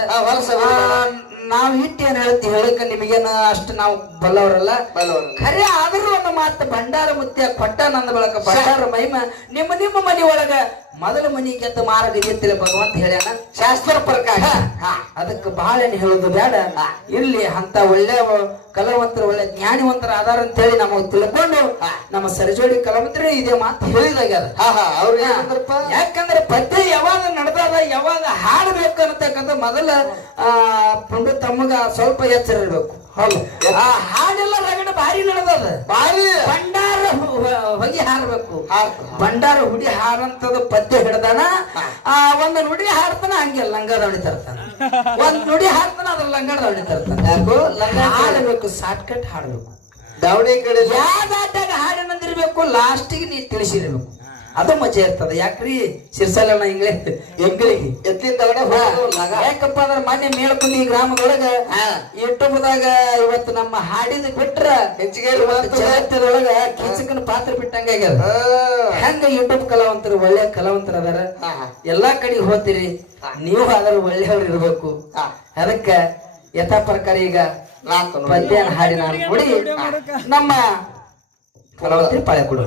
Speaker 1: ನಾವು ಏನ್ ಹೇಳ್ತಿ ಹೇಳಕ ನಿಮಗೇನ ಅಷ್ಟು ನಾವು ಬಲ್ಲವರಲ್ಲ?
Speaker 2: ಬಲ್ಲವರು.
Speaker 1: ಖರೆ ಆದರೂ ಒಂದು ಮಾತು ಭಂಡಾರ ಮುತ್ಯ ಕೊಟ್ಟ ನಂದ ಬಳಕ ಭಂಡಾರ ಮಹಿಮ ನಿಮ್ಮ ನಿಮ್ಮ ಮನಿ ಒಳಗ ಮೊದಲ ಮನಿ ಗೆದ್ದ ಮಾರ್ಗ ಎತ್ತಿಲ್ಲ ಭಗವಂತ ಹೇಳ್ಯಾನ. ಶಾಸ್ತ್ರ ಪ್ರಕಾರ. ಅದಕ್ಕೆ ಬಹಳ ಏನ್ ಹೇಳೋದು ಬೇಡ. ಇರ್ಲಿ ಅಂತ ಒಳ್ಳೆ ಕಲಾವಂತರ ಒಳ್ಳೆ ಜ್ಞಾನಿವಂತರ ಆಧಾರ ಅಂತ ಹೇಳಿ ನಮಗ್ ತಿಳ್ಕೊಂಡು ನಮ್ಮ ಸರಿಜೋಡಿ ಕಲಾವಂತರ ಇದೇ ಮಾತು ಹೇಳಿದಾಗ್ಯದ ಯಾಕಂದ್ರೆ ಪದ್ಯ ಯಾವಾಗ ನಡೆದಾಗ ಯಾವಾಗ ಹಾಡಬೇಕು ಅನ್ನತಕ್ಕಂಥ ಮೊದಲ ಆ ಪುಂಡ ತಮ್ಮಗ ಸ್ವಲ್ಪ ಎಚ್ಚರ ಇರ್ಬೇಕು ಹೌದು ಆ ಹಾಡೆಲ್ಲ ರಗಡ ಭಾರಿ ನಡೆದದ.
Speaker 2: ಬಾರಿ
Speaker 1: ಭಂಡಾರ ಹೊಗೆ ಹಾರಬೇಕು.
Speaker 2: ಹಾರ್-
Speaker 1: ಭಂಡಾರ ಹುಡಿ ಹಾರಂತದ ಪದ್ಯ ಹಿಡ್ದಾನ ಆ ಒಂದು ನುಡಿ ಹಾಡ್ತಾನ ಹಂಗೆ ಲಂಗ ದವಣಿ ತರ್ತಾನ. ಒಂದ್ ನುಡಿ ಹಾಡ್ತಾನ ಅದ್ರ ಲಂಗ ದವಣಿ ತರ್ತಾನ. ಯಾಕೋ? ಲಂಗ ಹಾಡಬೇಕು ಶಾರ್ಟ್ ಕಟ್ ಹಾಡ್ಬೇಕು
Speaker 2: ದವಡೆ ಕಡೆ
Speaker 1: ಯಾವ್ದಾಟಾಗ ಹಾಡಿನಂದಿರ್ಬೇಕು ಲಾಸ್ಟಿಗೆ ನೀ ತಿಳಿಸಿರ್ಬೇಕು. ಅದು ಮಜಾ ಇರ್ತದ. ಯಾಕ್ರಿ? ಸಿರ್ಸಲಣ್ಣ ಹಿಂಗ್ಲೆ ಹೆಗ್ಗಳಿಗೆ
Speaker 2: ಎತ್ತಿನ ತಗಡೆ.
Speaker 1: ಯಾಕಪ್ಪ ಅಂದ್ರೆ ಮೊನ್ನೆ ಮೇಲ್ಕುಂದಿ ಗ್ರಾಮದೊಳಗ ಯೂಟ್ಯೂಬ್ದಾಗ ಇವತ್ತು ನಮ್ಮ ಹಾಡಿದ ಬಿಟ್ರ
Speaker 2: ಹೆಚ್ಚಿಗೆ
Speaker 1: ಒಳಗ ಜಗತ್ತದೊಳಗ ಕೀಚಕನ ಪಾತ್ರ ಬಿಟ್ಟಂಗ. ಹೆಂಗ ಯೂಟ್ಯೂಬ್ ಕಲಾವಂತರು ಒಳ್ಳೆ ಕಲಾವಂತರ ಅದಾರ. ಎಲ್ಲಾ ಕಡೆ ಹೋತಿರಿ ನೀವು ಆದ್ರೆ ಒಳ್ಳೆಯವ್ರು ಇರ್ಬೇಕು.
Speaker 2: ಹಾ.
Speaker 1: ಅದಕ್ಕ ಯಥಾ ಪ್ರಕಾರ ಈಗ
Speaker 2: ನಾಲ್ಕು ನೋಡಿ.
Speaker 1: ಪದ್ಯನ ಹಾಡಿ ನಾನು ಕೂಡಿ. ನಮ್ಮ ಕಲಾವಂತರಿ ಪಾಳೆ ಕೊಡು